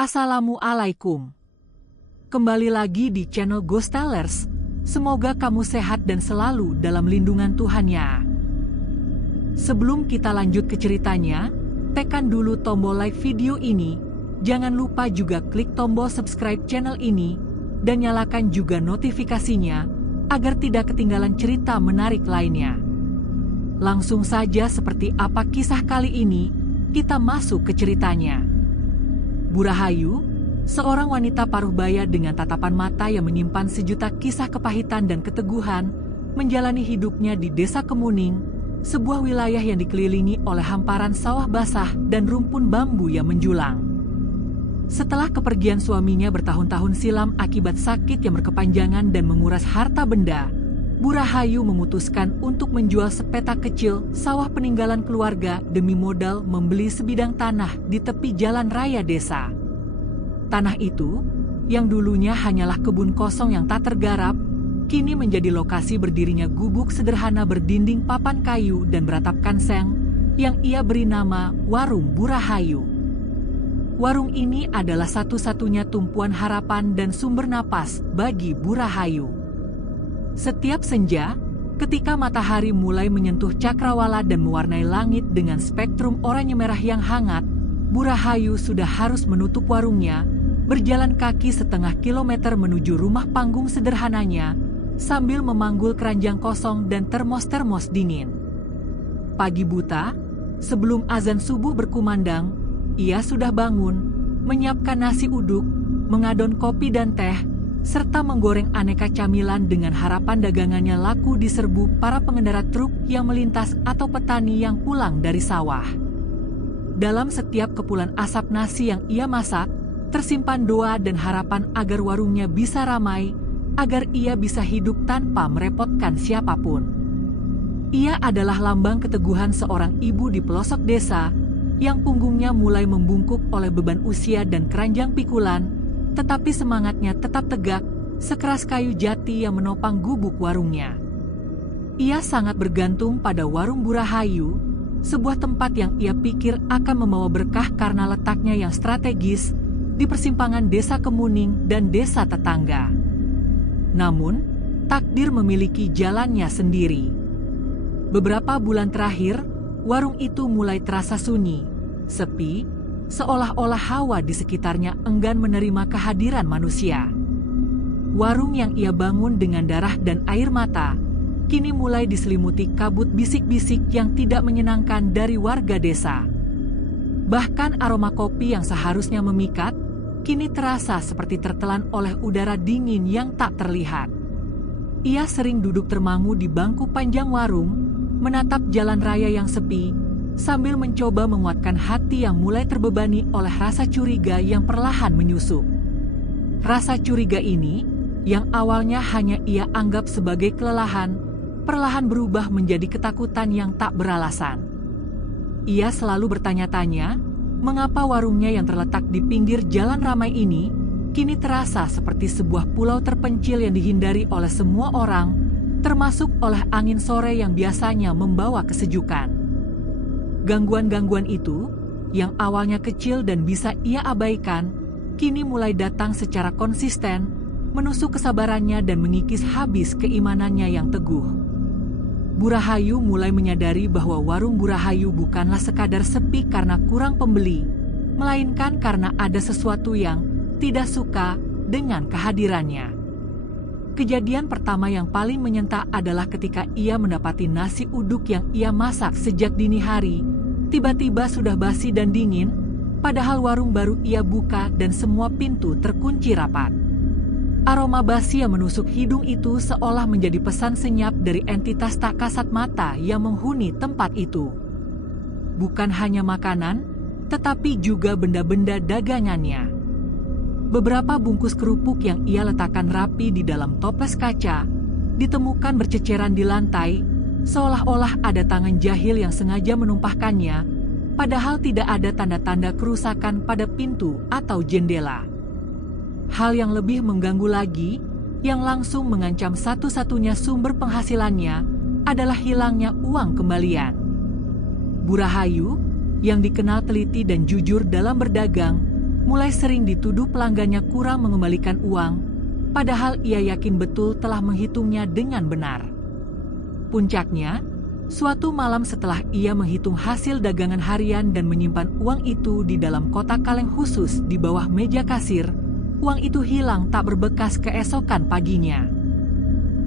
Assalamualaikum. Kembali lagi di channel Ghost Tellers. Semoga kamu sehat dan selalu dalam lindungan Tuhan ya. Sebelum kita lanjut ke ceritanya, tekan dulu tombol like video ini. Jangan lupa juga klik tombol subscribe channel ini dan nyalakan juga notifikasinya agar tidak ketinggalan cerita menarik lainnya. Langsung saja, seperti apa kisah kali ini, kita masuk ke ceritanya. Bu Rahayu, seorang wanita paruh baya dengan tatapan mata yang menyimpan sejuta kisah kepahitan dan keteguhan, menjalani hidupnya di Desa Kemuning, sebuah wilayah yang dikelilingi oleh hamparan sawah basah dan rumpun bambu yang menjulang. Setelah kepergian suaminya bertahun-tahun silam akibat sakit yang berkepanjangan dan menguras harta benda, Bu Rahayu memutuskan untuk menjual sepetak kecil sawah peninggalan keluarga demi modal membeli sebidang tanah di tepi jalan raya desa. Tanah itu, yang dulunya hanyalah kebun kosong yang tak tergarap, kini menjadi lokasi berdirinya gubuk sederhana berdinding papan kayu dan beratapkan seng yang ia beri nama Warung Bu Rahayu. Warung ini adalah satu-satunya tumpuan harapan dan sumber napas bagi Bu Rahayu. Setiap senja, ketika matahari mulai menyentuh cakrawala dan mewarnai langit dengan spektrum oranye merah yang hangat, Bu Rahayu sudah harus menutup warungnya, berjalan kaki setengah kilometer menuju rumah panggung sederhananya, sambil memanggul keranjang kosong dan termos-termos dingin. Pagi buta, sebelum azan subuh berkumandang, ia sudah bangun, menyiapkan nasi uduk, mengadon kopi dan teh, serta menggoreng aneka camilan dengan harapan dagangannya laku diserbu para pengendara truk yang melintas atau petani yang pulang dari sawah. Dalam setiap kepulan asap nasi yang ia masak, tersimpan doa dan harapan agar warungnya bisa ramai, agar ia bisa hidup tanpa merepotkan siapapun. Ia adalah lambang keteguhan seorang ibu di pelosok desa, yang punggungnya mulai membungkuk oleh beban usia dan keranjang pikulan, tetapi semangatnya tetap tegak, sekeras kayu jati yang menopang gubuk warungnya. Ia sangat bergantung pada Warung Bu Rahayu, sebuah tempat yang ia pikir akan membawa berkah karena letaknya yang strategis di persimpangan Desa Kemuning dan desa tetangga. Namun, takdir memiliki jalannya sendiri. Beberapa bulan terakhir, warung itu mulai terasa sunyi, sepi, seolah-olah hawa di sekitarnya enggan menerima kehadiran manusia. Warung yang ia bangun dengan darah dan air mata, kini mulai diselimuti kabut bisik-bisik yang tidak menyenangkan dari warga desa. Bahkan aroma kopi yang seharusnya memikat, kini terasa seperti tertelan oleh udara dingin yang tak terlihat. Ia sering duduk termangu di bangku panjang warung, menatap jalan raya yang sepi, sambil mencoba menguatkan hati yang mulai terbebani oleh rasa curiga yang perlahan menyusup. Rasa curiga ini, yang awalnya hanya ia anggap sebagai kelelahan, perlahan berubah menjadi ketakutan yang tak beralasan. Ia selalu bertanya-tanya, mengapa warungnya yang terletak di pinggir jalan ramai ini, kini terasa seperti sebuah pulau terpencil yang dihindari oleh semua orang, termasuk oleh angin sore yang biasanya membawa kesejukan. Gangguan-gangguan itu, yang awalnya kecil dan bisa ia abaikan, kini mulai datang secara konsisten, menusuk kesabarannya dan mengikis habis keimanannya yang teguh. Bu Rahayu mulai menyadari bahwa warung Bu Rahayu bukanlah sekadar sepi karena kurang pembeli, melainkan karena ada sesuatu yang tidak suka dengan kehadirannya. Kejadian pertama yang paling menyentak adalah ketika ia mendapati nasi uduk yang ia masak sejak dini hari, tiba-tiba sudah basi dan dingin, padahal warung baru ia buka dan semua pintu terkunci rapat. Aroma basi yang menusuk hidung itu seolah menjadi pesan senyap dari entitas tak kasat mata yang menghuni tempat itu. Bukan hanya makanan, tetapi juga benda-benda dagangannya. Beberapa bungkus kerupuk yang ia letakkan rapi di dalam toples kaca, ditemukan berceceran di lantai, seolah-olah ada tangan jahil yang sengaja menumpahkannya, padahal tidak ada tanda-tanda kerusakan pada pintu atau jendela. Hal yang lebih mengganggu lagi, yang langsung mengancam satu-satunya sumber penghasilannya, adalah hilangnya uang kembalian. Bu Rahayu, yang dikenal teliti dan jujur dalam berdagang, mulai sering dituduh pelanggannya kurang mengembalikan uang, padahal ia yakin betul telah menghitungnya dengan benar. Puncaknya, suatu malam setelah ia menghitung hasil dagangan harian dan menyimpan uang itu di dalam kotak kaleng khusus di bawah meja kasir, uang itu hilang tak berbekas keesokan paginya.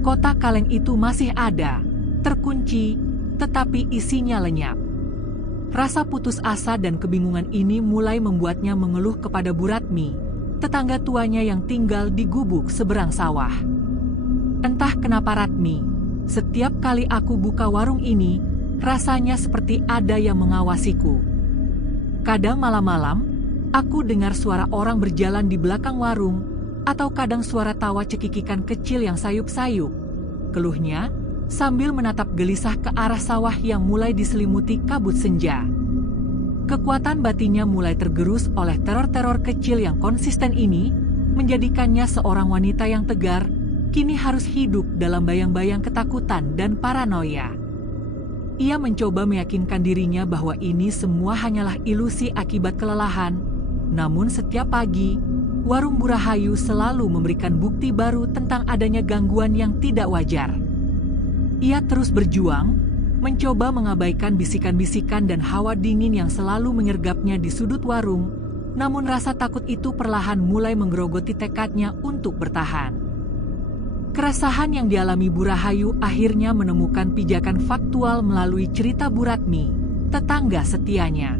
Kotak kaleng itu masih ada, terkunci, tetapi isinya lenyap. Rasa putus asa dan kebingungan ini mulai membuatnya mengeluh kepada Bu Ratmi, tetangga tuanya yang tinggal di gubuk seberang sawah. Entah kenapa Ratmi, setiap kali aku buka warung ini, rasanya seperti ada yang mengawasiku. Kadang malam-malam, aku dengar suara orang berjalan di belakang warung, atau kadang suara tawa cekikikan kecil yang sayup-sayup. Keluhnya, sambil menatap gelisah ke arah sawah yang mulai diselimuti kabut senja. Kekuatan batinnya mulai tergerus oleh teror-teror kecil yang konsisten ini, menjadikannya seorang wanita yang tegar, kini harus hidup dalam bayang-bayang ketakutan dan paranoia. Ia mencoba meyakinkan dirinya bahwa ini semua hanyalah ilusi akibat kelelahan, namun setiap pagi, warung Bu Rahayu selalu memberikan bukti baru tentang adanya gangguan yang tidak wajar. Ia terus berjuang, mencoba mengabaikan bisikan-bisikan dan hawa dingin yang selalu menyergapnya di sudut warung, namun rasa takut itu perlahan mulai menggerogoti tekadnya untuk bertahan. Keresahan yang dialami Bu Rahayu akhirnya menemukan pijakan faktual melalui cerita Bu Ratmi, tetangga setianya.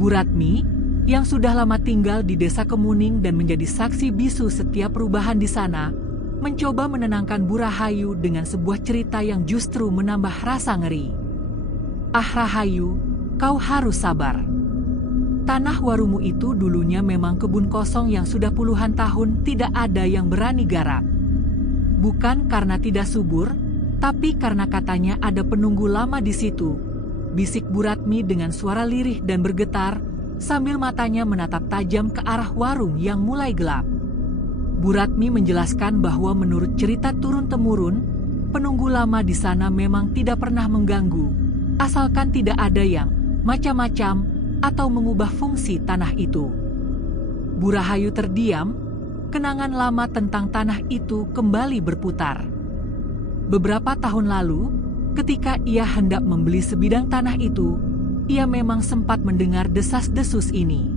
Bu Ratmi, yang sudah lama tinggal di Desa Kemuning dan menjadi saksi bisu setiap perubahan di sana, mencoba menenangkan Bu Rahayu dengan sebuah cerita yang justru menambah rasa ngeri. "Ah Rahayu, kau harus sabar. Tanah warungmu itu dulunya memang kebun kosong yang sudah puluhan tahun tidak ada yang berani garap. Bukan karena tidak subur, tapi karena katanya ada penunggu lama di situ," bisik Bu Ratmi dengan suara lirih dan bergetar, sambil matanya menatap tajam ke arah warung yang mulai gelap. Bu Ratmi menjelaskan bahwa menurut cerita turun-temurun, penunggu lama di sana memang tidak pernah mengganggu, asalkan tidak ada yang macam-macam atau mengubah fungsi tanah itu. Bu Rahayu terdiam, kenangan lama tentang tanah itu kembali berputar. Beberapa tahun lalu, ketika ia hendak membeli sebidang tanah itu, ia memang sempat mendengar desas-desus ini.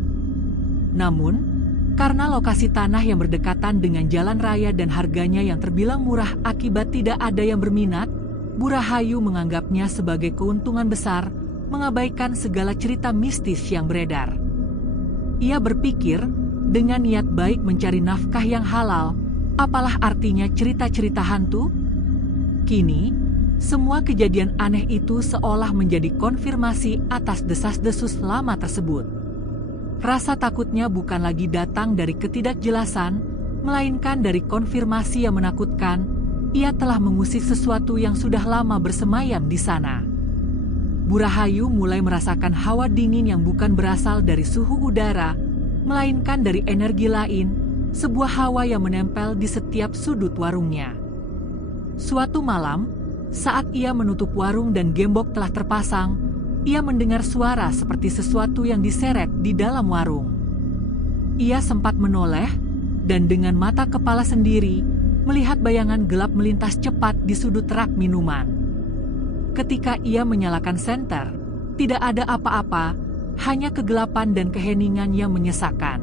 Namun, karena lokasi tanah yang berdekatan dengan jalan raya dan harganya yang terbilang murah akibat tidak ada yang berminat, Bu Rahayu menganggapnya sebagai keuntungan besar, mengabaikan segala cerita mistis yang beredar. Ia berpikir, dengan niat baik mencari nafkah yang halal, apalah artinya cerita-cerita hantu? Kini, semua kejadian aneh itu seolah menjadi konfirmasi atas desas-desus lama tersebut. Rasa takutnya bukan lagi datang dari ketidakjelasan, melainkan dari konfirmasi yang menakutkan. Ia telah mengusik sesuatu yang sudah lama bersemayam di sana. Bu Rahayu mulai merasakan hawa dingin yang bukan berasal dari suhu udara, melainkan dari energi lain, sebuah hawa yang menempel di setiap sudut warungnya. Suatu malam, saat ia menutup warung dan gembok telah terpasang, ia mendengar suara seperti sesuatu yang diseret di dalam warung. Ia sempat menoleh, dan dengan mata kepala sendiri, melihat bayangan gelap melintas cepat di sudut rak minuman. Ketika ia menyalakan senter, tidak ada apa-apa, hanya kegelapan dan keheningan yang menyesakan.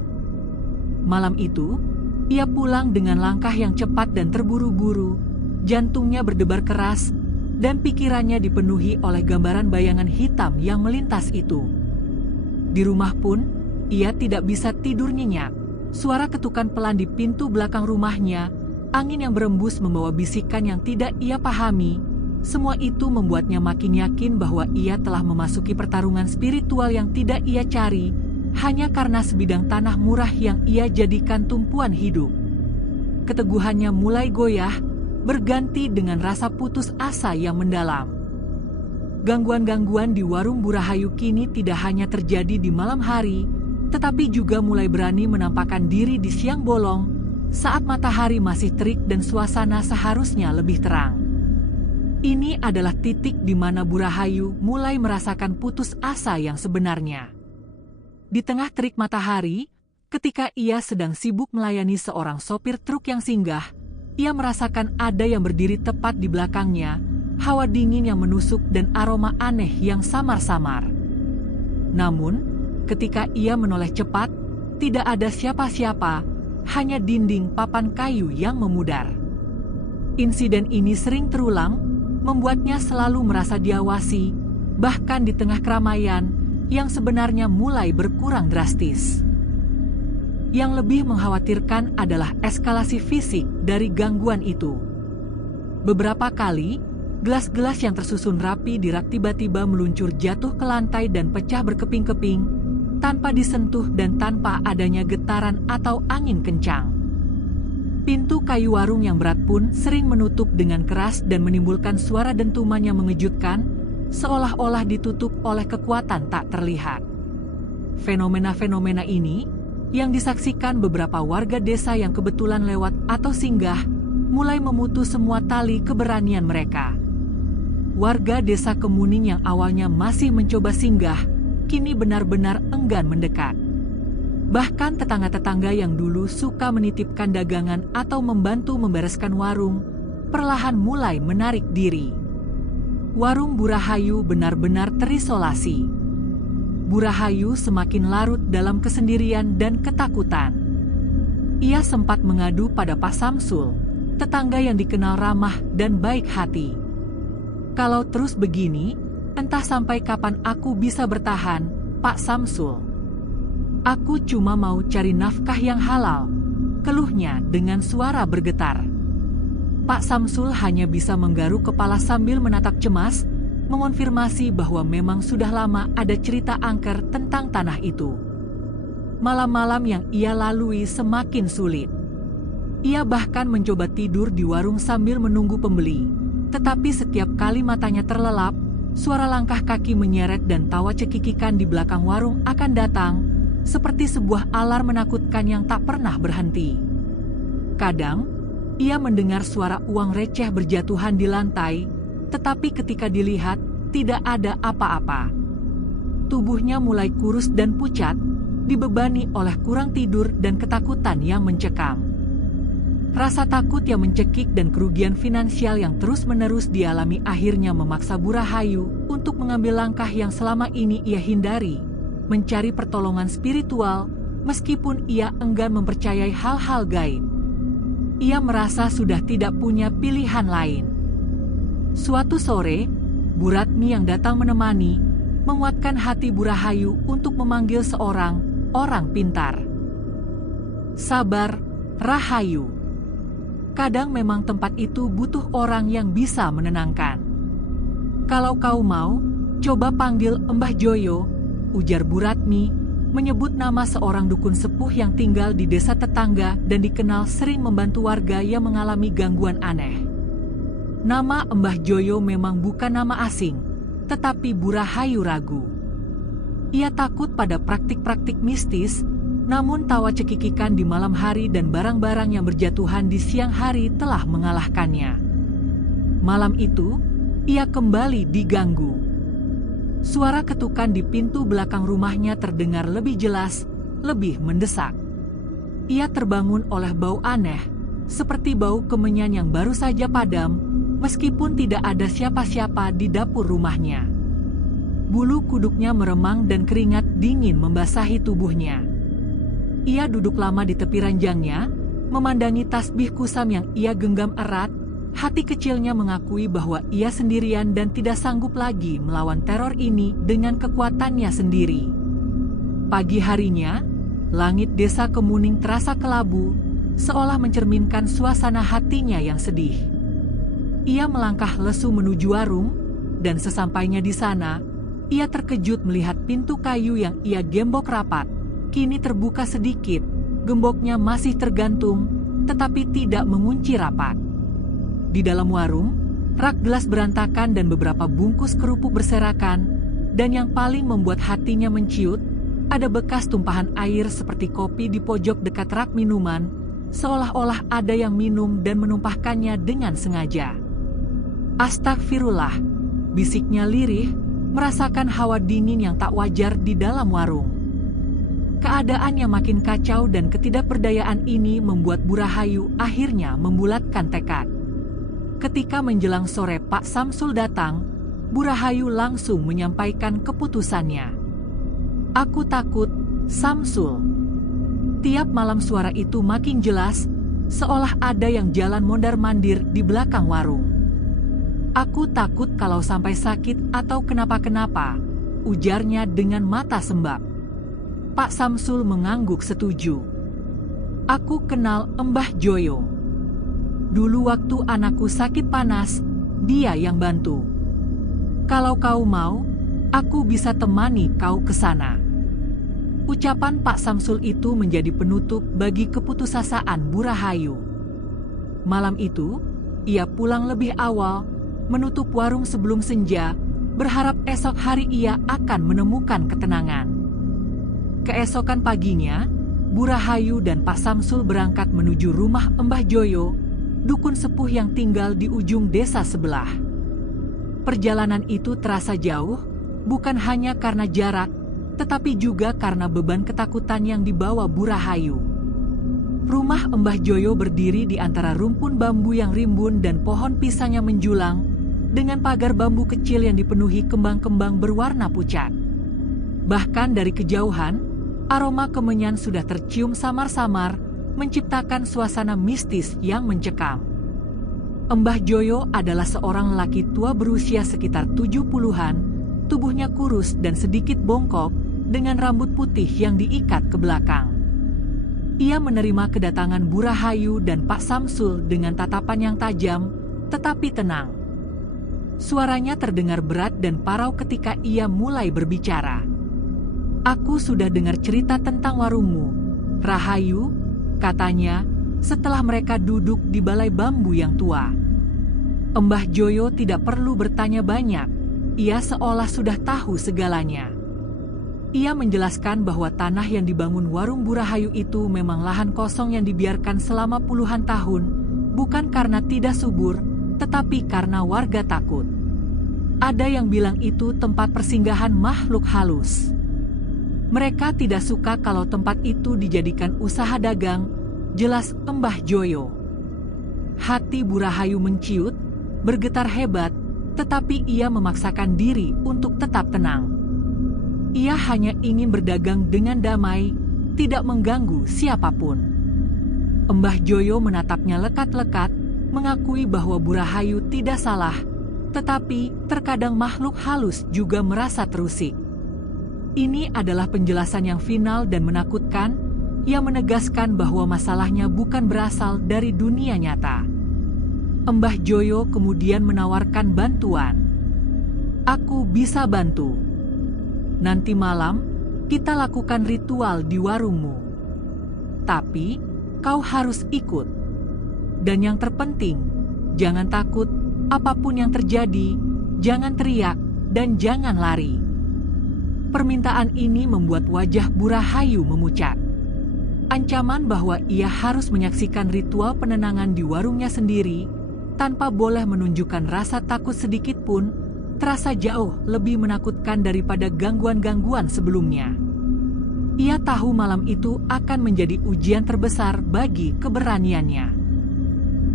Malam itu, ia pulang dengan langkah yang cepat dan terburu-buru, jantungnya berdebar keras, dan pikirannya dipenuhi oleh gambaran bayangan hitam yang melintas itu. Di rumah pun, ia tidak bisa tidur nyenyak. Suara ketukan pelan di pintu belakang rumahnya, angin yang berembus membawa bisikan yang tidak ia pahami. Semua itu membuatnya makin yakin bahwa ia telah memasuki pertarungan spiritual yang tidak ia cari, hanya karena sebidang tanah murah yang ia jadikan tumpuan hidup. Keteguhannya mulai goyah, berganti dengan rasa putus asa yang mendalam. Gangguan-gangguan di warung Bu Rahayu kini tidak hanya terjadi di malam hari, tetapi juga mulai berani menampakkan diri di siang bolong, saat matahari masih terik dan suasana seharusnya lebih terang. Ini adalah titik di mana Bu Rahayu mulai merasakan putus asa yang sebenarnya. Di tengah terik matahari, Ketika ia sedang sibuk melayani seorang sopir truk yang singgah, ia merasakan ada yang berdiri tepat di belakangnya, hawa dingin yang menusuk dan aroma aneh yang samar-samar. Namun, ketika ia menoleh cepat, tidak ada siapa-siapa, hanya dinding papan kayu yang memudar. Insiden ini sering terulang, membuatnya selalu merasa diawasi, bahkan di tengah keramaian yang sebenarnya mulai berkurang drastis. Yang lebih mengkhawatirkan adalah eskalasi fisik dari gangguan itu. Beberapa kali, gelas-gelas yang tersusun rapi di rak tiba-tiba meluncur jatuh ke lantai dan pecah berkeping-keping, tanpa disentuh dan tanpa adanya getaran atau angin kencang. Pintu kayu warung yang berat pun sering menutup dengan keras dan menimbulkan suara dentuman yang mengejutkan, seolah-olah ditutup oleh kekuatan tak terlihat. Fenomena-fenomena ini yang disaksikan beberapa warga desa yang kebetulan lewat atau singgah, mulai memutus semua tali keberanian mereka. Warga desa Kemuning yang awalnya masih mencoba singgah, kini benar-benar enggan mendekat. Bahkan tetangga-tetangga yang dulu suka menitipkan dagangan atau membantu membereskan warung, perlahan mulai menarik diri. Warung Bu Rahayu benar-benar terisolasi. Bu Rahayu semakin larut dalam kesendirian dan ketakutan. Ia sempat mengadu pada Pak Samsul, tetangga yang dikenal ramah dan baik hati. Kalau terus begini, entah sampai kapan aku bisa bertahan, Pak Samsul. Aku cuma mau cari nafkah yang halal, keluhnya dengan suara bergetar. Pak Samsul hanya bisa menggaruk kepala sambil menatap cemas, mengonfirmasi bahwa memang sudah lama ada cerita angker tentang tanah itu. Malam-malam yang ia lalui semakin sulit. Ia bahkan mencoba tidur di warung sambil menunggu pembeli, tetapi setiap kali matanya terlelap, suara langkah kaki menyeret dan tawa cekikikan di belakang warung akan datang, seperti sebuah alarm menakutkan yang tak pernah berhenti. Kadang, ia mendengar suara uang receh berjatuhan di lantai, tetapi ketika dilihat, tidak ada apa-apa. Tubuhnya mulai kurus dan pucat, dibebani oleh kurang tidur dan ketakutan yang mencekam. Rasa takut yang mencekik dan kerugian finansial yang terus-menerus dialami akhirnya memaksa Bu Rahayu untuk mengambil langkah yang selama ini ia hindari, mencari pertolongan spiritual, meskipun ia enggan mempercayai hal-hal gaib. Ia merasa sudah tidak punya pilihan lain. Suatu sore, Bu Ratmi yang datang menemani, menguatkan hati Bu Rahayu untuk memanggil seorang orang pintar. Sabar, Rahayu. Kadang memang tempat itu butuh orang yang bisa menenangkan. Kalau kau mau, coba panggil Mbah Joyo, ujar Bu Ratmi, menyebut nama seorang dukun sepuh yang tinggal di desa tetangga dan dikenal sering membantu warga yang mengalami gangguan aneh. Nama Mbah Joyo memang bukan nama asing, tetapi Bu Rahayu ragu. Ia takut pada praktik-praktik mistis, namun tawa cekikikan di malam hari dan barang-barang yang berjatuhan di siang hari telah mengalahkannya. Malam itu, ia kembali diganggu. Suara ketukan di pintu belakang rumahnya terdengar lebih jelas, lebih mendesak. Ia terbangun oleh bau aneh, seperti bau kemenyan yang baru saja padam, meskipun tidak ada siapa-siapa di dapur rumahnya. Bulu kuduknya meremang dan keringat dingin membasahi tubuhnya. Ia duduk lama di tepi ranjangnya, memandangi tasbih kusam yang ia genggam erat. Hati kecilnya mengakui bahwa ia sendirian dan tidak sanggup lagi melawan teror ini dengan kekuatannya sendiri. Pagi harinya, langit desa Kemuning terasa kelabu, seolah mencerminkan suasana hatinya yang sedih. Ia melangkah lesu menuju warung, dan sesampainya di sana, ia terkejut melihat pintu kayu yang ia gembok rapat, kini terbuka sedikit, gemboknya masih tergantung, tetapi tidak mengunci rapat. Di dalam warung, rak gelas berantakan dan beberapa bungkus kerupuk berserakan, dan yang paling membuat hatinya menciut, ada bekas tumpahan air seperti kopi di pojok dekat rak minuman, seolah-olah ada yang minum dan menumpahkannya dengan sengaja. Astagfirullah, bisiknya lirih, merasakan hawa dingin yang tak wajar di dalam warung. Keadaan yang makin kacau dan ketidakberdayaan ini membuat Bu Rahayu akhirnya membulatkan tekad. Ketika menjelang sore Pak Samsul datang, Bu Rahayu langsung menyampaikan keputusannya. "Aku takut, Samsul." Tiap malam suara itu makin jelas, seolah ada yang jalan mondar-mandir di belakang warung. "Aku takut kalau sampai sakit atau kenapa-kenapa," ujarnya dengan mata sembab. Pak Samsul mengangguk setuju. "Aku kenal Mbah Joyo. Dulu waktu anakku sakit panas, dia yang bantu. Kalau kau mau, aku bisa temani kau ke sana." Ucapan Pak Samsul itu menjadi penutup bagi keputusasaan Bu Rahayu. Malam itu, ia pulang lebih awal, menutup warung sebelum senja, berharap esok hari ia akan menemukan ketenangan. Keesokan paginya, Bu Rahayu dan Pak Samsul berangkat menuju rumah Mbah Joyo, dukun sepuh yang tinggal di ujung desa sebelah. Perjalanan itu terasa jauh, bukan hanya karena jarak, tetapi juga karena beban ketakutan yang dibawa Bu Rahayu. Rumah Mbah Joyo berdiri di antara rumpun bambu yang rimbun dan pohon pisang yang menjulang, dengan pagar bambu kecil yang dipenuhi kembang-kembang berwarna pucat. Bahkan dari kejauhan, aroma kemenyan sudah tercium samar-samar, menciptakan suasana mistis yang mencekam. Mbah Joyo adalah seorang lelaki tua berusia sekitar 70-an, tubuhnya kurus dan sedikit bongkok, dengan rambut putih yang diikat ke belakang. Ia menerima kedatangan Bu Rahayu dan Pak Samsul dengan tatapan yang tajam, tetapi tenang. Suaranya terdengar berat dan parau ketika ia mulai berbicara. "Aku sudah dengar cerita tentang warungmu, Rahayu," katanya, setelah mereka duduk di balai bambu yang tua. Mbah Joyo tidak perlu bertanya banyak, ia seolah sudah tahu segalanya. Ia menjelaskan bahwa tanah yang dibangun warung Bu Rahayu itu memang lahan kosong yang dibiarkan selama puluhan tahun, bukan karena tidak subur, tetapi karena warga takut. Ada yang bilang itu tempat persinggahan makhluk halus. Mereka tidak suka kalau tempat itu dijadikan usaha dagang, jelas Mbah Joyo. Hati Bu Rahayu menciut, bergetar hebat, tetapi ia memaksakan diri untuk tetap tenang. Ia hanya ingin berdagang dengan damai, tidak mengganggu siapapun. Mbah Joyo menatapnya lekat-lekat, mengakui bahwa Bu Rahayu tidak salah, tetapi terkadang makhluk halus juga merasa terusik. Ini adalah penjelasan yang final dan menakutkan, yang menegaskan bahwa masalahnya bukan berasal dari dunia nyata. Mbah Joyo kemudian menawarkan bantuan. "Aku bisa bantu. Nanti malam, kita lakukan ritual di warungmu. Tapi, kau harus ikut. Dan yang terpenting, jangan takut, apapun yang terjadi, jangan teriak, dan jangan lari." Permintaan ini membuat wajah Bu Rahayu memucat. Ancaman bahwa ia harus menyaksikan ritual penenangan di warungnya sendiri, tanpa boleh menunjukkan rasa takut sedikit pun, terasa jauh lebih menakutkan daripada gangguan-gangguan sebelumnya. Ia tahu malam itu akan menjadi ujian terbesar bagi keberaniannya.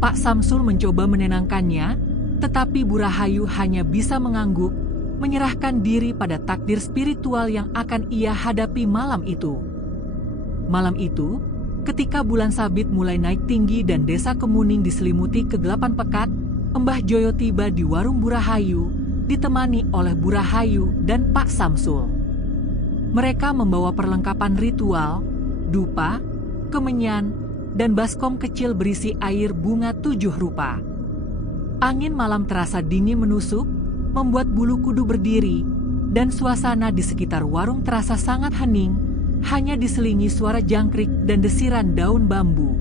Pak Samsul mencoba menenangkannya, tetapi Bu Rahayu hanya bisa mengangguk, menyerahkan diri pada takdir spiritual yang akan ia hadapi malam itu. Malam itu, ketika bulan sabit mulai naik tinggi dan desa Kemuning diselimuti kegelapan pekat, Mbah Joyo tiba di warung Bu Rahayu, ditemani oleh Bu Rahayu dan Pak Samsul. Mereka membawa perlengkapan ritual, dupa, kemenyan, dan baskom kecil berisi air bunga 7 rupa. Angin malam terasa dingin menusuk, membuat bulu kudu berdiri, dan suasana di sekitar warung terasa sangat hening, hanya diselingi suara jangkrik dan desiran daun bambu.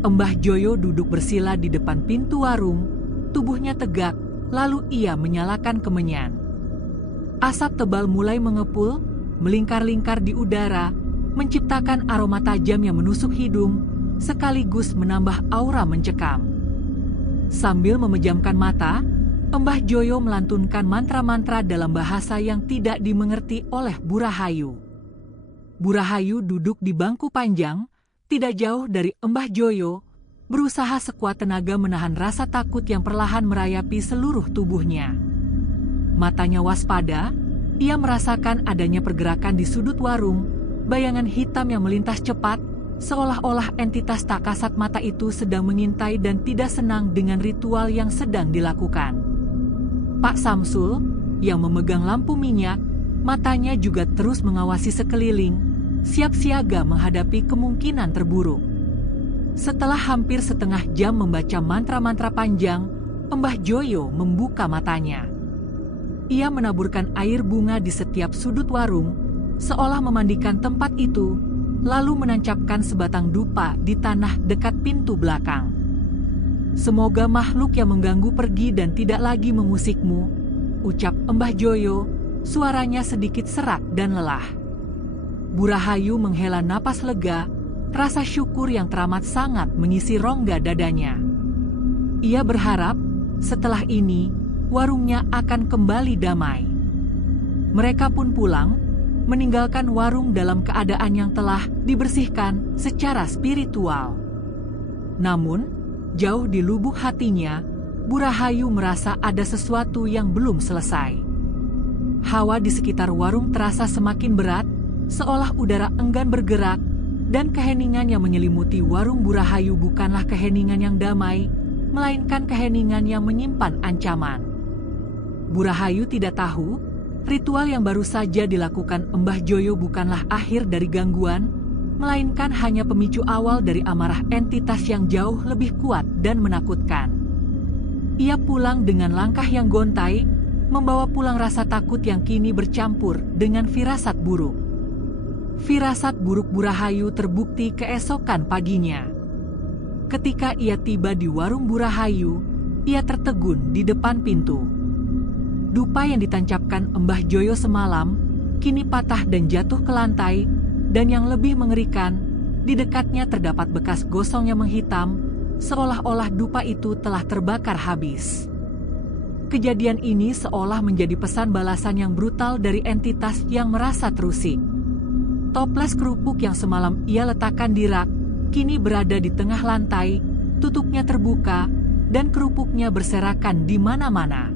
Mbah Joyo duduk bersila di depan pintu warung, tubuhnya tegak, lalu ia menyalakan kemenyan. Asap tebal mulai mengepul, melingkar-lingkar di udara, menciptakan aroma tajam yang menusuk hidung, sekaligus menambah aura mencekam. Sambil memejamkan mata, Mbah Joyo melantunkan mantra-mantra dalam bahasa yang tidak dimengerti oleh Bu Rahayu. Bu Rahayu duduk di bangku panjang, tidak jauh dari Mbah Joyo, berusaha sekuat tenaga menahan rasa takut yang perlahan merayapi seluruh tubuhnya. Matanya waspada, ia merasakan adanya pergerakan di sudut warung, bayangan hitam yang melintas cepat, seolah-olah entitas tak kasat mata itu sedang mengintai dan tidak senang dengan ritual yang sedang dilakukan. Pak Samsul, yang memegang lampu minyak, matanya juga terus mengawasi sekeliling, siap siaga menghadapi kemungkinan terburuk. Setelah hampir setengah jam membaca mantra-mantra panjang, Mbah Joyo membuka matanya. Ia menaburkan air bunga di setiap sudut warung, seolah memandikan tempat itu, lalu menancapkan sebatang dupa di tanah dekat pintu belakang. Semoga makhluk yang mengganggu pergi dan tidak lagi mengusikmu, ucap Mbah Joyo, suaranya sedikit serak dan lelah. Bu Rahayu menghela napas lega, rasa syukur yang teramat sangat mengisi rongga dadanya. Ia berharap, setelah ini, warungnya akan kembali damai. Mereka pun pulang, meninggalkan warung dalam keadaan yang telah dibersihkan secara spiritual. Namun, jauh di lubuk hatinya, Bu Rahayu merasa ada sesuatu yang belum selesai. Hawa di sekitar warung terasa semakin berat, seolah udara enggan bergerak, dan keheningan yang menyelimuti warung Bu Rahayu bukanlah keheningan yang damai, melainkan keheningan yang menyimpan ancaman. Bu Rahayu tidak tahu, ritual yang baru saja dilakukan Mbah Joyo bukanlah akhir dari gangguan, melainkan hanya pemicu awal dari amarah entitas yang jauh lebih kuat dan menakutkan. Ia pulang dengan langkah yang gontai, membawa pulang rasa takut yang kini bercampur dengan firasat buruk. Firasat buruk Bu Rahayu terbukti keesokan paginya. Ketika ia tiba di warung Bu Rahayu, ia tertegun di depan pintu. Dupa yang ditancapkan Mbah Joyo semalam kini patah dan jatuh ke lantai, dan yang lebih mengerikan, di dekatnya terdapat bekas gosong yang menghitam, seolah-olah dupa itu telah terbakar habis. Kejadian ini seolah menjadi pesan balasan yang brutal dari entitas yang merasa terusik. Toples kerupuk yang semalam ia letakkan di rak, kini berada di tengah lantai, tutupnya terbuka, dan kerupuknya berserakan di mana-mana.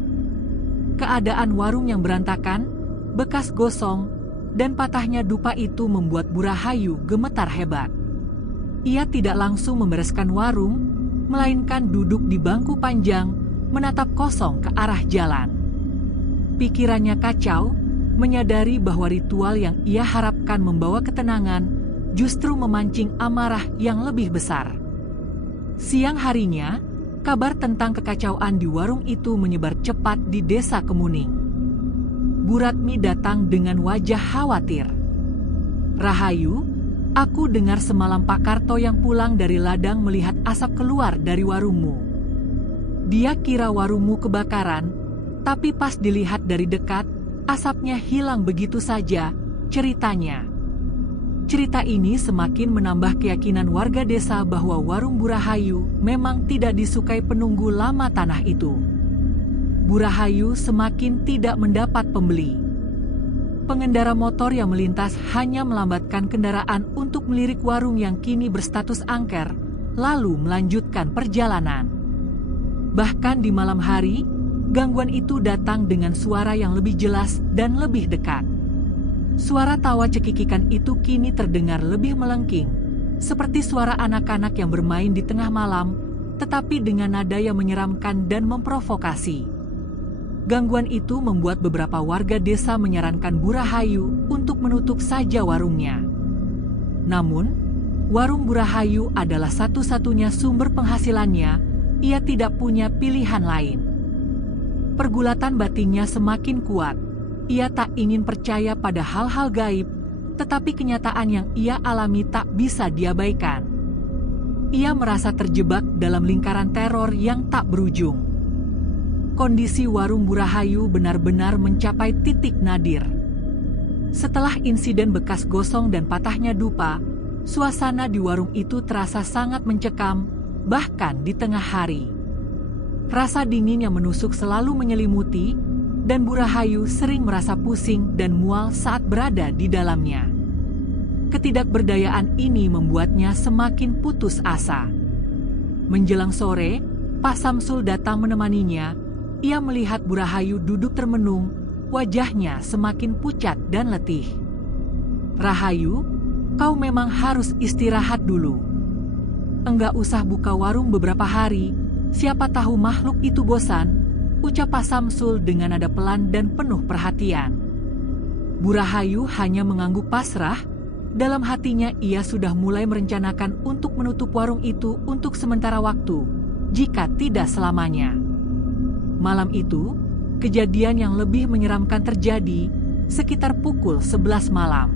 Keadaan warung yang berantakan, bekas gosong, dan patahnya dupa itu membuat Bu Rahayu gemetar hebat. Ia tidak langsung membereskan warung, melainkan duduk di bangku panjang, menatap kosong ke arah jalan. Pikirannya kacau, menyadari bahwa ritual yang ia harapkan membawa ketenangan, justru memancing amarah yang lebih besar. Siang harinya, kabar tentang kekacauan di warung itu menyebar cepat di desa Kemuning. Bu Ratmi datang dengan wajah khawatir. "Rahayu, aku dengar semalam Pak Karto yang pulang dari ladang melihat asap keluar dari warungmu. Dia kira warungmu kebakaran, tapi pas dilihat dari dekat, asapnya hilang begitu saja," ceritanya. Cerita ini semakin menambah keyakinan warga desa bahwa warung Bu Rahayu memang tidak disukai penunggu lama tanah itu. Bu Rahayu semakin tidak mendapat pembeli. Pengendara motor yang melintas hanya melambatkan kendaraan untuk melirik warung yang kini berstatus angker, lalu melanjutkan perjalanan. Bahkan di malam hari, gangguan itu datang dengan suara yang lebih jelas dan lebih dekat. Suara tawa cekikikan itu kini terdengar lebih melengking, seperti suara anak-anak yang bermain di tengah malam, tetapi dengan nada yang menyeramkan dan memprovokasi. Gangguan itu membuat beberapa warga desa menyarankan Bu Rahayu untuk menutup saja warungnya. Namun, warung Bu Rahayu adalah satu-satunya sumber penghasilannya, ia tidak punya pilihan lain. Pergulatan batinnya semakin kuat. Ia tak ingin percaya pada hal-hal gaib, tetapi kenyataan yang ia alami tak bisa diabaikan. Ia merasa terjebak dalam lingkaran teror yang tak berujung. Kondisi warung Bu Rahayu benar-benar mencapai titik nadir. Setelah insiden bekas gosong dan patahnya dupa, suasana di warung itu terasa sangat mencekam, bahkan di tengah hari. Rasa dingin yang menusuk selalu menyelimuti, dan Bu Rahayu sering merasa pusing dan mual saat berada di dalamnya. Ketidakberdayaan ini membuatnya semakin putus asa. Menjelang sore, Pak Samsul datang menemaninya. Ia melihat Bu Rahayu duduk termenung, wajahnya semakin pucat dan letih. "Rahayu, kau memang harus istirahat dulu. Enggak usah buka warung beberapa hari, siapa tahu makhluk itu bosan," ucap Pak Samsul dengan nada pelan dan penuh perhatian. Bu Rahayu hanya mengangguk pasrah. Dalam hatinya ia sudah mulai merencanakan untuk menutup warung itu untuk sementara waktu, jika tidak selamanya. Malam itu, kejadian yang lebih menyeramkan terjadi sekitar pukul 11 malam.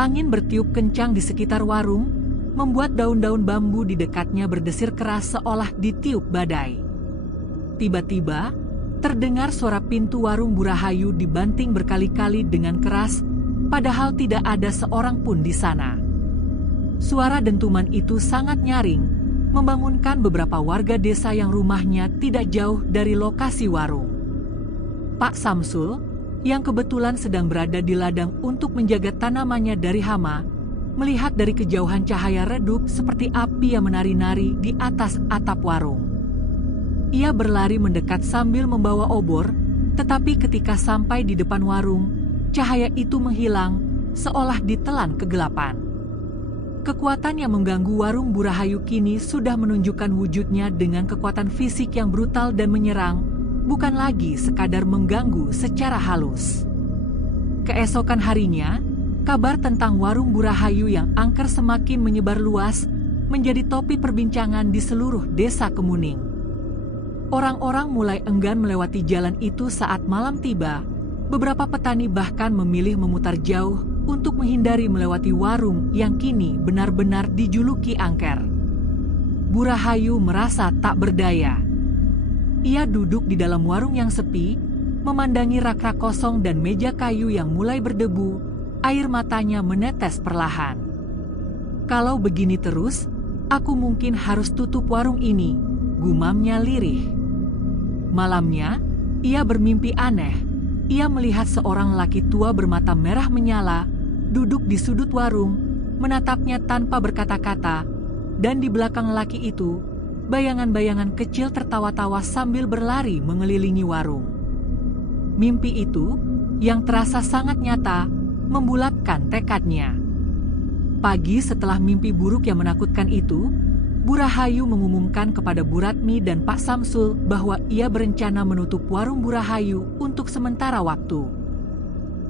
Angin bertiup kencang di sekitar warung, membuat daun-daun bambu di dekatnya berdesir keras seolah ditiup badai. Tiba-tiba, terdengar suara pintu warung Bu Rahayu dibanting berkali-kali dengan keras, padahal tidak ada seorang pun di sana. Suara dentuman itu sangat nyaring, membangunkan beberapa warga desa yang rumahnya tidak jauh dari lokasi warung. Pak Samsul, yang kebetulan sedang berada di ladang untuk menjaga tanamannya dari hama, melihat dari kejauhan cahaya redup seperti api yang menari-nari di atas atap warung. Ia berlari mendekat sambil membawa obor, tetapi ketika sampai di depan warung, cahaya itu menghilang, seolah ditelan kegelapan. Kekuatan yang mengganggu warung Bu Rahayu kini sudah menunjukkan wujudnya dengan kekuatan fisik yang brutal dan menyerang, bukan lagi sekadar mengganggu secara halus. Keesokan harinya, kabar tentang warung Bu Rahayu yang angker semakin menyebar luas, menjadi topik perbincangan di seluruh desa Kemuning. Orang-orang mulai enggan melewati jalan itu saat malam tiba. Beberapa petani bahkan memilih memutar jauh untuk menghindari melewati warung yang kini benar-benar dijuluki angker. Bu Rahayu merasa tak berdaya. Ia duduk di dalam warung yang sepi, memandangi rak-rak kosong dan meja kayu yang mulai berdebu, air matanya menetes perlahan. "Kalau begini terus, aku mungkin harus tutup warung ini," gumamnya lirih. Malamnya, ia bermimpi aneh. Ia melihat seorang laki tua bermata merah menyala, duduk di sudut warung, menatapnya tanpa berkata-kata, dan di belakang laki itu, bayangan-bayangan kecil tertawa-tawa sambil berlari mengelilingi warung. Mimpi itu, yang terasa sangat nyata, membulatkan tekadnya. Pagi setelah mimpi buruk yang menakutkan itu, Bu Rahayu mengumumkan kepada Bu Ratmi dan Pak Samsul bahwa ia berencana menutup warung Bu Rahayu untuk sementara waktu.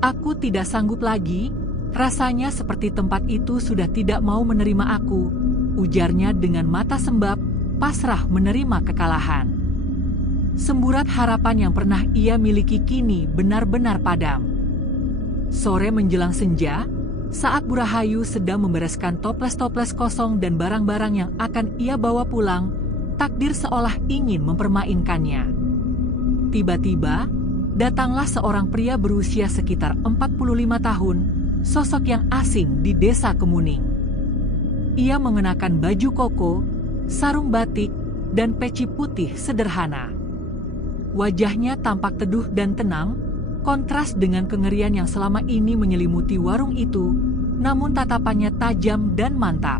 "Aku tidak sanggup lagi, rasanya seperti tempat itu sudah tidak mau menerima aku," ujarnya dengan mata sembab, pasrah menerima kekalahan. Semburat harapan yang pernah ia miliki kini benar-benar padam. Sore menjelang senja, saat Bu Rahayu sedang membereskan toples-toples kosong dan barang-barang yang akan ia bawa pulang, takdir seolah ingin mempermainkannya. Tiba-tiba, datanglah seorang pria berusia sekitar 45 tahun, sosok yang asing di desa Kemuning. Ia mengenakan baju koko, sarung batik, dan peci putih sederhana. Wajahnya tampak teduh dan tenang, kontras dengan kengerian yang selama ini menyelimuti warung itu, namun tatapannya tajam dan mantap.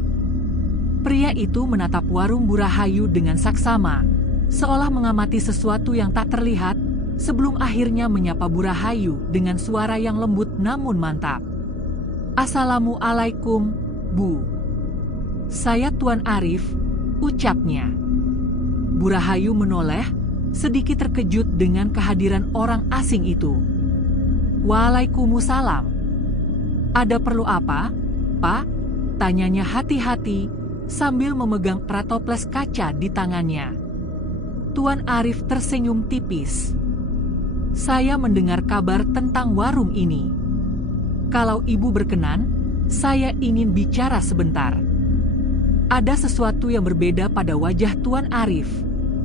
Pria itu menatap warung Bu Rahayu dengan saksama, seolah mengamati sesuatu yang tak terlihat, sebelum akhirnya menyapa Bu Rahayu dengan suara yang lembut namun mantap. "Assalamualaikum, Bu. Saya Tuan Arif," ucapnya. Bu Rahayu menoleh, sedikit terkejut dengan kehadiran orang asing itu. "Waalaikumsalam. Ada perlu apa, Pak?" tanyanya hati-hati sambil memegang erat toples kaca di tangannya. Tuan Arif tersenyum tipis. "Saya mendengar kabar tentang warung ini. Kalau Ibu berkenan, saya ingin bicara sebentar." Ada sesuatu yang berbeda pada wajah Tuan Arif.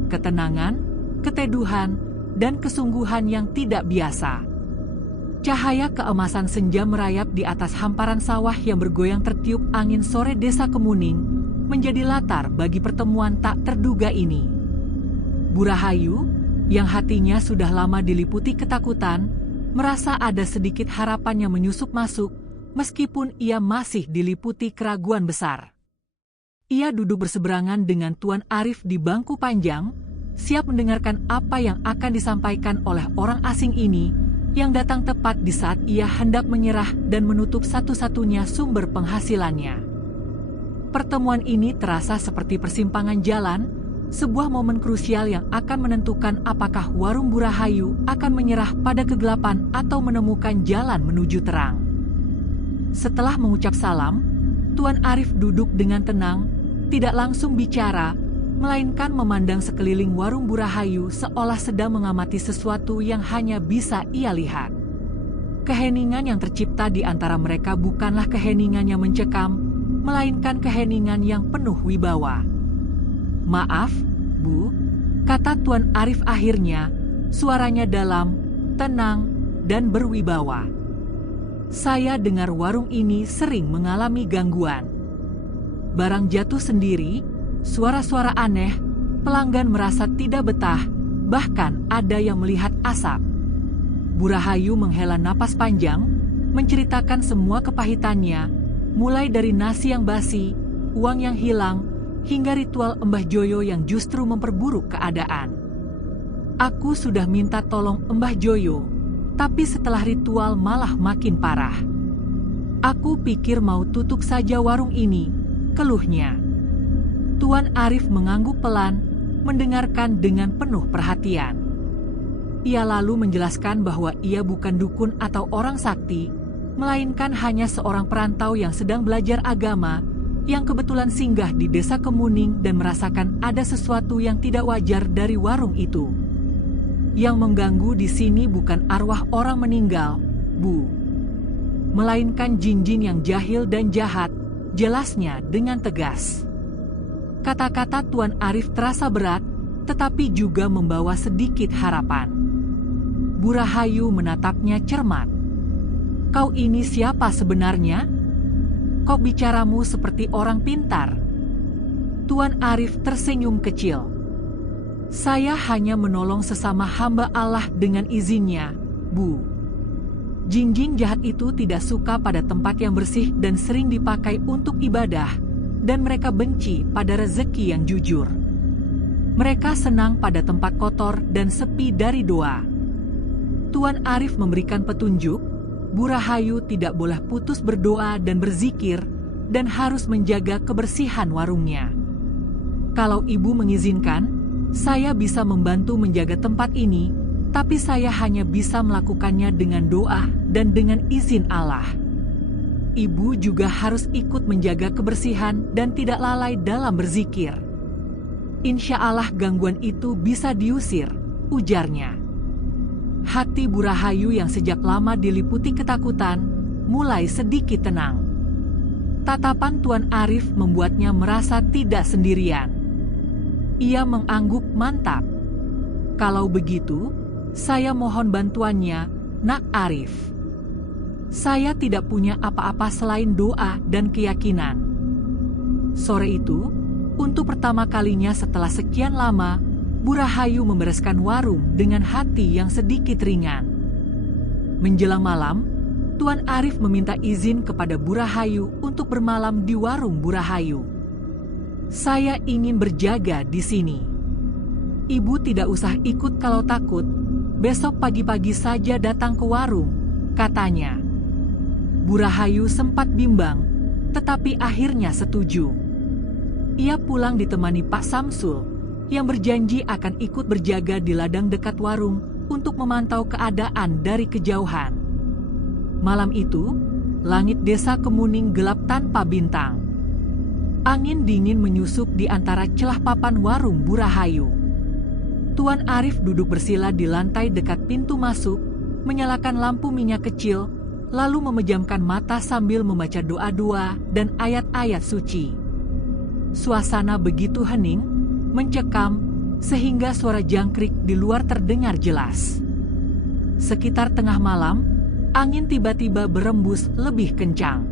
Ketenangan, keteduhan, dan kesungguhan yang tidak biasa. Cahaya keemasan senja merayap di atas hamparan sawah yang bergoyang tertiup angin sore desa Kemuning, menjadi latar bagi pertemuan tak terduga ini. Bu Rahayu, yang hatinya sudah lama diliputi ketakutan, merasa ada sedikit harapan yang menyusup masuk, meskipun ia masih diliputi keraguan besar. Ia duduk berseberangan dengan Tuan Arif di bangku panjang, siap mendengarkan apa yang akan disampaikan oleh orang asing ini, yang datang tepat di saat ia hendak menyerah dan menutup satu-satunya sumber penghasilannya. Pertemuan ini terasa seperti persimpangan jalan, sebuah momen krusial yang akan menentukan apakah warung Bu Rahayu akan menyerah pada kegelapan atau menemukan jalan menuju terang. Setelah mengucap salam, Tuan Arif duduk dengan tenang, tidak langsung bicara, melainkan memandang sekeliling warung Bu Rahayu seolah sedang mengamati sesuatu yang hanya bisa ia lihat. Keheningan yang tercipta di antara mereka bukanlah keheningan yang mencekam, melainkan keheningan yang penuh wibawa. "Maaf, Bu," kata Tuan Arif akhirnya, suaranya dalam, tenang, dan berwibawa. "Saya dengar warung ini sering mengalami gangguan. Barang jatuh sendiri, suara-suara aneh, pelanggan merasa tidak betah, bahkan ada yang melihat asap." Bu Rahayu menghela napas panjang, menceritakan semua kepahitannya, mulai dari nasi yang basi, uang yang hilang, hingga ritual Mbah Joyo yang justru memperburuk keadaan. "Aku sudah minta tolong Mbah Joyo, tapi setelah ritual malah makin parah. Aku pikir mau tutup saja warung ini," keluhnya. Tuan Arif mengangguk pelan, mendengarkan dengan penuh perhatian. Ia lalu menjelaskan bahwa ia bukan dukun atau orang sakti, melainkan hanya seorang perantau yang sedang belajar agama, yang kebetulan singgah di desa Kemuning dan merasakan ada sesuatu yang tidak wajar dari warung itu. "Yang mengganggu di sini bukan arwah orang meninggal, Bu, melainkan jin-jin yang jahil dan jahat," jelasnya dengan tegas. Kata-kata Tuan Arif terasa berat, tetapi juga membawa sedikit harapan. Bu Rahayu menatapnya cermat. "Kau ini siapa sebenarnya? Kok bicaramu seperti orang pintar?" Tuan Arif tersenyum kecil. "Saya hanya menolong sesama hamba Allah dengan izinnya, Bu. Jin-jin jahat itu tidak suka pada tempat yang bersih dan sering dipakai untuk ibadah, dan mereka benci pada rezeki yang jujur. Mereka senang pada tempat kotor dan sepi dari doa." Tuan Arif memberikan petunjuk, Bu Rahayu tidak boleh putus berdoa dan berzikir, dan harus menjaga kebersihan warungnya. "Kalau Ibu mengizinkan, saya bisa membantu menjaga tempat ini, tapi saya hanya bisa melakukannya dengan doa dan dengan izin Allah. Ibu juga harus ikut menjaga kebersihan dan tidak lalai dalam berzikir. Insya Allah gangguan itu bisa diusir," ujarnya. Hati Bu Rahayu yang sejak lama diliputi ketakutan, mulai sedikit tenang. Tatapan Tuan Arif membuatnya merasa tidak sendirian. Ia mengangguk mantap. "Kalau begitu, saya mohon bantuannya, Nak Arif. Saya tidak punya apa-apa selain doa dan keyakinan." Sore itu, untuk pertama kalinya setelah sekian lama, Bu Rahayu membereskan warung dengan hati yang sedikit ringan. Menjelang malam, Tuan Arif meminta izin kepada Bu Rahayu untuk bermalam di warung Bu Rahayu. "Saya ingin berjaga di sini. Ibu tidak usah ikut kalau takut, besok pagi-pagi saja datang ke warung," katanya. Bu Rahayu sempat bimbang, tetapi akhirnya setuju. Ia pulang ditemani Pak Samsul, yang berjanji akan ikut berjaga di ladang dekat warung untuk memantau keadaan dari kejauhan. Malam itu, langit desa Kemuning gelap tanpa bintang. Angin dingin menyusup di antara celah papan warung Bu Rahayu. Tuan Arif duduk bersila di lantai dekat pintu masuk, menyalakan lampu minyak kecil, lalu memejamkan mata sambil membaca doa-doa dan ayat-ayat suci. Suasana begitu hening, mencekam, sehingga suara jangkrik di luar terdengar jelas. Sekitar tengah malam, angin tiba-tiba berembus lebih kencang.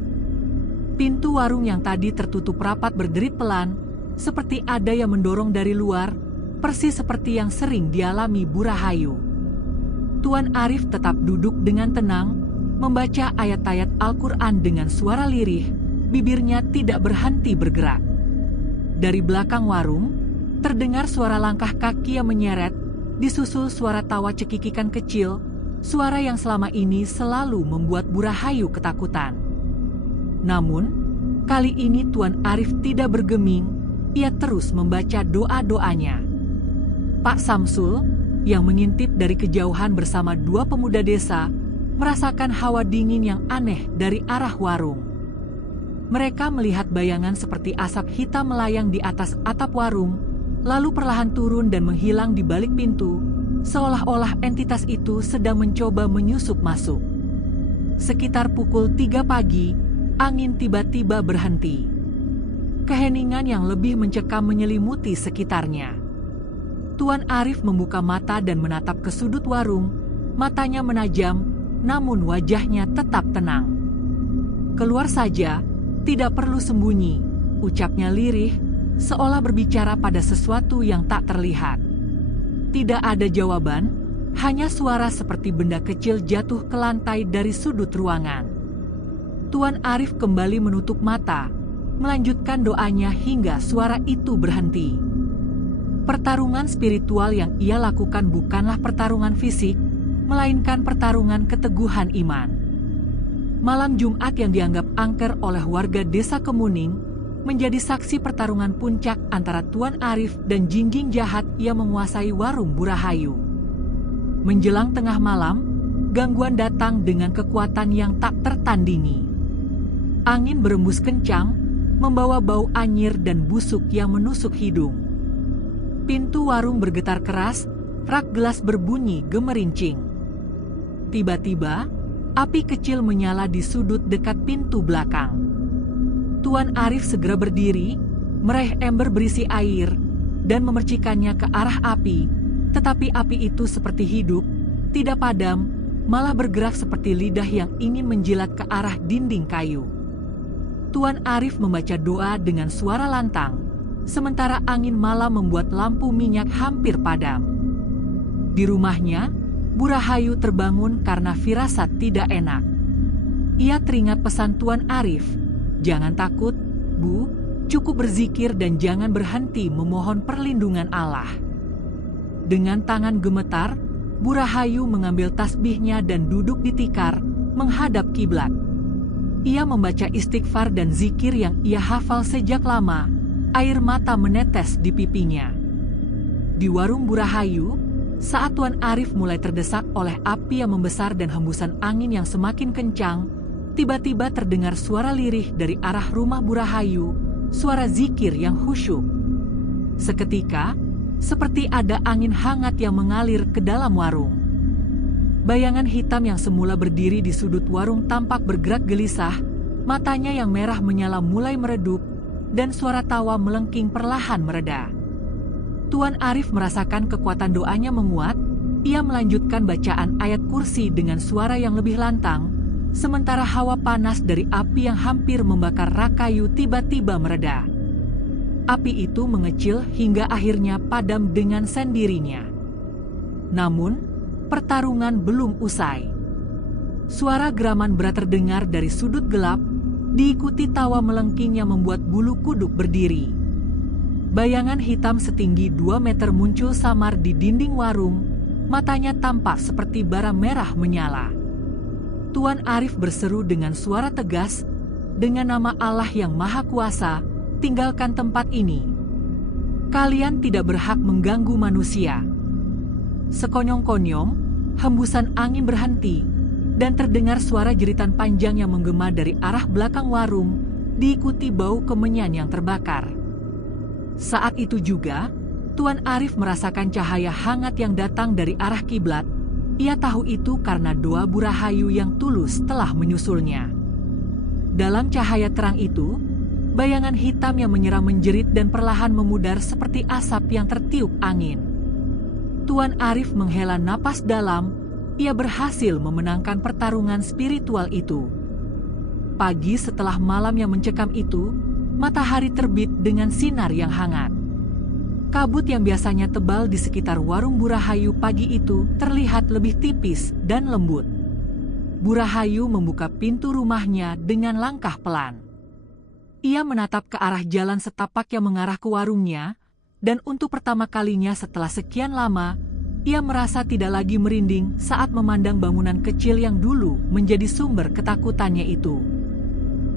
Pintu warung yang tadi tertutup rapat berderit pelan, seperti ada yang mendorong dari luar, persis seperti yang sering dialami Bu Rahayu. Tuan Arif tetap duduk dengan tenang, membaca ayat-ayat Al-Quran dengan suara lirih, bibirnya tidak berhenti bergerak. Dari belakang warung, terdengar suara langkah kaki yang menyeret, disusul suara tawa cekikikan kecil, suara yang selama ini selalu membuat Bu Rahayu ketakutan. Namun, kali ini Tuan Arif tidak bergeming, ia terus membaca doa-doanya. Pak Samsul, yang mengintip dari kejauhan bersama dua pemuda desa, merasakan hawa dingin yang aneh dari arah warung. Mereka melihat bayangan seperti asap hitam melayang di atas atap warung, lalu perlahan turun dan menghilang di balik pintu, seolah-olah entitas itu sedang mencoba menyusup masuk. Sekitar pukul 3 pagi, angin tiba-tiba berhenti. Keheningan yang lebih mencekam menyelimuti sekitarnya. Tuan Arif membuka mata dan menatap ke sudut warung, matanya menajam, namun wajahnya tetap tenang. Keluar saja, tidak perlu sembunyi, ucapnya lirih, seolah berbicara pada sesuatu yang tak terlihat. Tidak ada jawaban, hanya suara seperti benda kecil jatuh ke lantai dari sudut ruangan. Tuan Arif kembali menutup mata, melanjutkan doanya hingga suara itu berhenti. Pertarungan spiritual yang ia lakukan bukanlah pertarungan fisik, melainkan pertarungan keteguhan iman. Malam Jumat yang dianggap angker oleh warga desa Kemuning menjadi saksi pertarungan puncak antara Tuan Arif dan jin-jin jahat yang menguasai warung Bu Rahayu. Menjelang tengah malam, gangguan datang dengan kekuatan yang tak tertandingi. Angin berembus kencang, membawa bau anyir dan busuk yang menusuk hidung. Pintu warung bergetar keras, rak gelas berbunyi gemerincing. Tiba-tiba, api kecil menyala di sudut dekat pintu belakang. Tuan Arif segera berdiri, meraih ember berisi air, dan memercikannya ke arah api, tetapi api itu seperti hidup, tidak padam, malah bergerak seperti lidah yang ingin menjilat ke arah dinding kayu. Tuan Arif membaca doa dengan suara lantang, sementara angin malam membuat lampu minyak hampir padam. Di rumahnya, Bu Rahayu terbangun karena firasat tidak enak. Ia teringat pesan Tuan Arif, "Jangan takut, Bu, cukup berzikir dan jangan berhenti memohon perlindungan Allah." Dengan tangan gemetar, Bu Rahayu mengambil tasbihnya dan duduk di tikar, menghadap kiblat. Ia membaca istighfar dan zikir yang ia hafal sejak lama, air mata menetes di pipinya. Di warung Bu Rahayu, saat Tuan Arif mulai terdesak oleh api yang membesar dan hembusan angin yang semakin kencang, tiba-tiba terdengar suara lirih dari arah rumah Bu Rahayu, suara zikir yang khusyuk. Seketika, seperti ada angin hangat yang mengalir ke dalam warung. Bayangan hitam yang semula berdiri di sudut warung tampak bergerak gelisah, matanya yang merah menyala mulai meredup, dan suara tawa melengking perlahan mereda. Tuan Arif merasakan kekuatan doanya menguat, ia melanjutkan bacaan ayat kursi dengan suara yang lebih lantang, sementara hawa panas dari api yang hampir membakar rak kayu tiba-tiba mereda. Api itu mengecil hingga akhirnya padam dengan sendirinya. Namun, pertarungan belum usai. Suara geraman berat terdengar dari sudut gelap, diikuti tawa melengking yang membuat bulu kuduk berdiri. Bayangan hitam setinggi 2 meter muncul samar di dinding warung, matanya tampak seperti bara merah menyala. Tuan Arif berseru dengan suara tegas, "Dengan nama Allah yang Maha Kuasa, tinggalkan tempat ini. Kalian tidak berhak mengganggu manusia." Sekonyong-konyong, hembusan angin berhenti, dan terdengar suara jeritan panjang yang menggema dari arah belakang warung, diikuti bau kemenyan yang terbakar. Saat itu juga, Tuan Arif merasakan cahaya hangat yang datang dari arah kiblat. Ia tahu itu karena doa Bu Rahayu yang tulus telah menyusulnya. Dalam cahaya terang itu, bayangan hitam yang menyeram menjerit dan perlahan memudar seperti asap yang tertiup angin. Tuan Arif menghela napas dalam, ia berhasil memenangkan pertarungan spiritual itu. Pagi setelah malam yang mencekam itu, matahari terbit dengan sinar yang hangat. Kabut yang biasanya tebal di sekitar warung Bu Rahayu pagi itu terlihat lebih tipis dan lembut. Bu Rahayu membuka pintu rumahnya dengan langkah pelan. Ia menatap ke arah jalan setapak yang mengarah ke warungnya, dan untuk pertama kalinya setelah sekian lama, ia merasa tidak lagi merinding saat memandang bangunan kecil yang dulu menjadi sumber ketakutannya itu.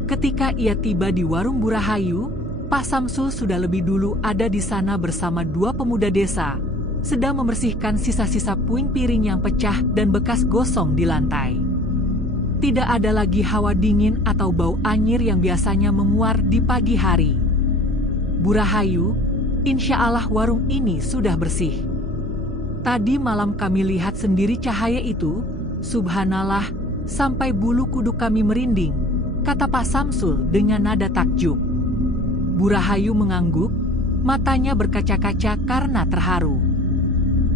Ketika ia tiba di warung Bu Rahayu, Pak Samsul sudah lebih dulu ada di sana bersama dua pemuda desa, sedang membersihkan sisa-sisa puing piring yang pecah dan bekas gosong di lantai. Tidak ada lagi hawa dingin atau bau anyir yang biasanya menguar di pagi hari. Bu Rahayu, insya Allah warung ini sudah bersih. Tadi malam kami lihat sendiri cahaya itu, subhanallah, sampai bulu kuduk kami merinding, kata Pak Samsul dengan nada takjub. Bu Rahayu mengangguk, matanya berkaca-kaca karena terharu.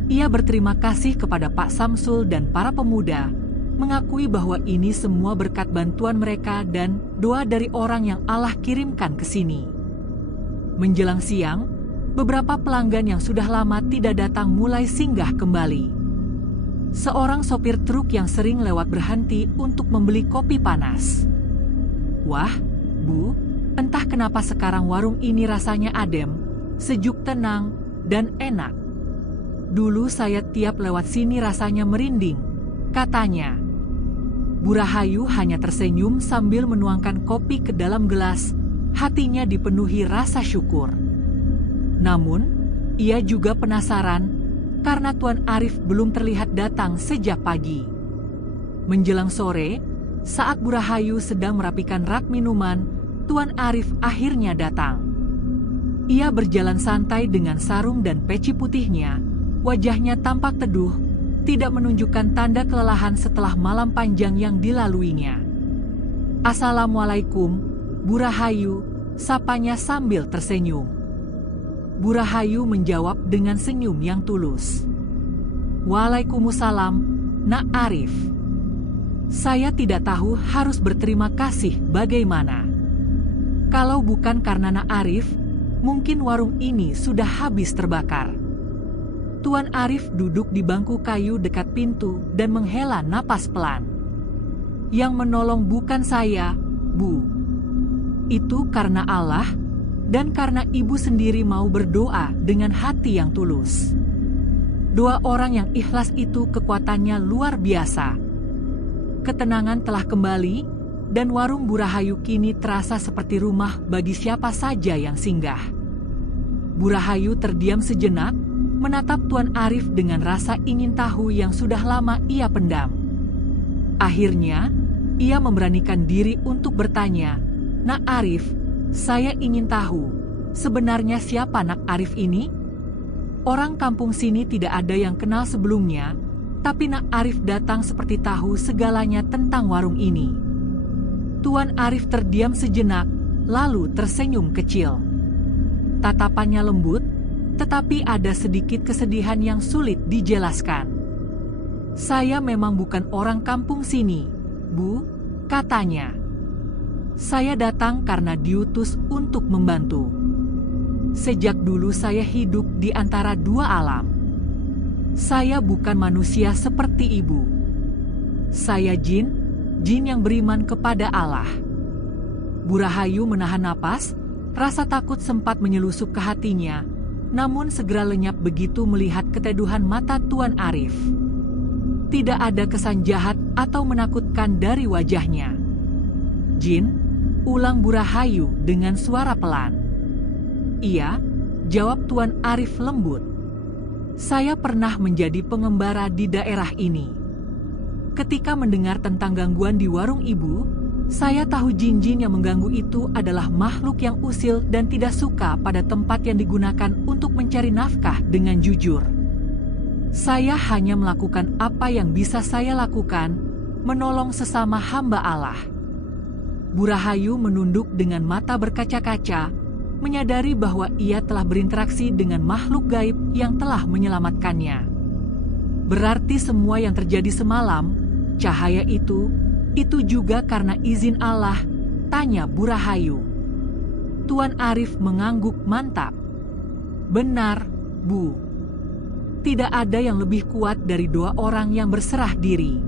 Ia berterima kasih kepada Pak Samsul dan para pemuda, mengakui bahwa ini semua berkat bantuan mereka dan doa dari orang yang Allah kirimkan ke sini. Menjelang siang, beberapa pelanggan yang sudah lama tidak datang mulai singgah kembali. Seorang sopir truk yang sering lewat berhenti untuk membeli kopi panas. Wah, Bu, entah kenapa sekarang warung ini rasanya adem, sejuk, tenang, dan enak. Dulu saya tiap lewat sini rasanya merinding, katanya. Bu Rahayu hanya tersenyum sambil menuangkan kopi ke dalam gelas, hatinya dipenuhi rasa syukur. Namun, ia juga penasaran karena Tuan Arif belum terlihat datang sejak pagi. Menjelang sore, saat Bu Rahayu sedang merapikan rak minuman, Tuan Arif akhirnya datang. Ia berjalan santai dengan sarung dan peci putihnya, wajahnya tampak teduh, tidak menunjukkan tanda kelelahan setelah malam panjang yang dilaluinya. Assalamualaikum, Bu Rahayu, sapanya sambil tersenyum. Bu Rahayu menjawab dengan senyum yang tulus. Waalaikumsalam, Nak Arif. Saya tidak tahu harus berterima kasih bagaimana. Kalau bukan karena Nak Arif, mungkin warung ini sudah habis terbakar. Tuan Arif duduk di bangku kayu dekat pintu dan menghela napas pelan. Yang menolong bukan saya, Bu. Itu karena Allah, dan karena Ibu sendiri mau berdoa dengan hati yang tulus. Doa orang yang ikhlas itu kekuatannya luar biasa. Ketenangan telah kembali, dan warung Bu Rahayu kini terasa seperti rumah bagi siapa saja yang singgah. Bu Rahayu terdiam sejenak, menatap Tuan Arif dengan rasa ingin tahu yang sudah lama ia pendam. Akhirnya, ia memberanikan diri untuk bertanya, Nak Arif, saya ingin tahu, sebenarnya siapa Nak Arif ini? Orang kampung sini tidak ada yang kenal sebelumnya, tapi Nak Arif datang seperti tahu segalanya tentang warung ini. Tuan Arif terdiam sejenak, lalu tersenyum kecil. Tatapannya lembut, tetapi ada sedikit kesedihan yang sulit dijelaskan. Saya memang bukan orang kampung sini, Bu, katanya. Saya datang karena diutus untuk membantu. Sejak dulu saya hidup di antara dua alam. Saya bukan manusia seperti Ibu. Saya jin yang beriman kepada Allah. Bu Rahayu menahan napas, rasa takut sempat menyelusup ke hatinya, namun segera lenyap begitu melihat keteduhan mata Tuan Arif. Tidak ada kesan jahat atau menakutkan dari wajahnya. Jin, ulang Bu Rahayu dengan suara pelan. Iya, jawab Tuan Arif lembut. Saya pernah menjadi pengembara di daerah ini. Ketika mendengar tentang gangguan di warung Ibu, saya tahu jin-jin yang mengganggu itu adalah makhluk yang usil dan tidak suka pada tempat yang digunakan untuk mencari nafkah dengan jujur. Saya hanya melakukan apa yang bisa saya lakukan, menolong sesama hamba Allah. Bu Rahayu menunduk dengan mata berkaca-kaca, menyadari bahwa ia telah berinteraksi dengan makhluk gaib yang telah menyelamatkannya. Berarti semua yang terjadi semalam, cahaya itu juga karena izin Allah, tanya Bu Rahayu. Tuan Arif mengangguk mantap. Benar, Bu. Tidak ada yang lebih kuat dari doa orang yang berserah diri.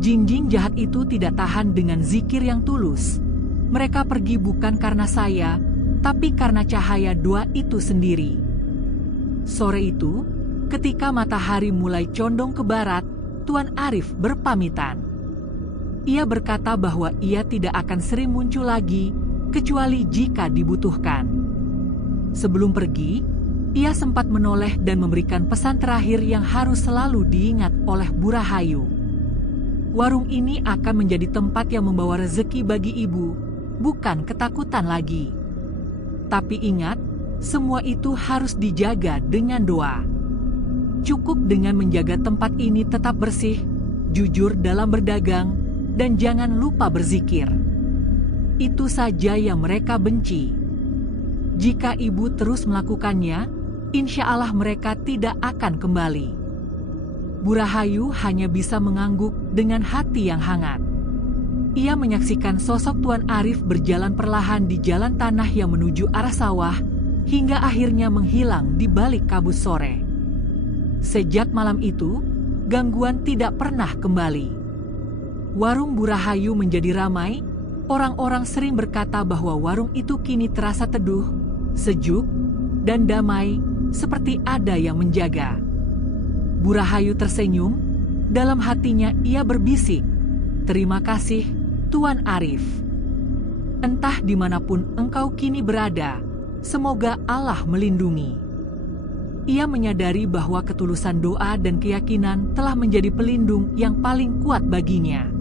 Jin-jin jahat itu tidak tahan dengan zikir yang tulus. Mereka pergi bukan karena saya, tapi karena cahaya doa itu sendiri. Sore itu, ketika matahari mulai condong ke barat, Tuan Arif berpamitan. Ia berkata bahwa ia tidak akan sering muncul lagi, kecuali jika dibutuhkan. Sebelum pergi, ia sempat menoleh dan memberikan pesan terakhir yang harus selalu diingat oleh Bu Rahayu. Warung ini akan menjadi tempat yang membawa rezeki bagi ibu, bukan ketakutan lagi. Tapi ingat, semua itu harus dijaga dengan doa. Cukup dengan menjaga tempat ini tetap bersih, jujur dalam berdagang, dan jangan lupa berzikir. Itu saja yang mereka benci. Jika ibu terus melakukannya, insya Allah mereka tidak akan kembali. Bu Rahayu hanya bisa mengangguk dengan hati yang hangat. Ia menyaksikan sosok Tuan Arif berjalan perlahan di jalan tanah yang menuju arah sawah, hingga akhirnya menghilang di balik kabut sore. Sejak malam itu, gangguan tidak pernah kembali. Warung Bu Rahayu menjadi ramai, orang-orang sering berkata bahwa warung itu kini terasa teduh, sejuk, dan damai, seperti ada yang menjaga. Bu Rahayu tersenyum, dalam hatinya ia berbisik, "Terima kasih, Tuan Arif. Entah dimanapun engkau kini berada, semoga Allah melindungi." Ia menyadari bahwa ketulusan doa dan keyakinan telah menjadi pelindung yang paling kuat baginya.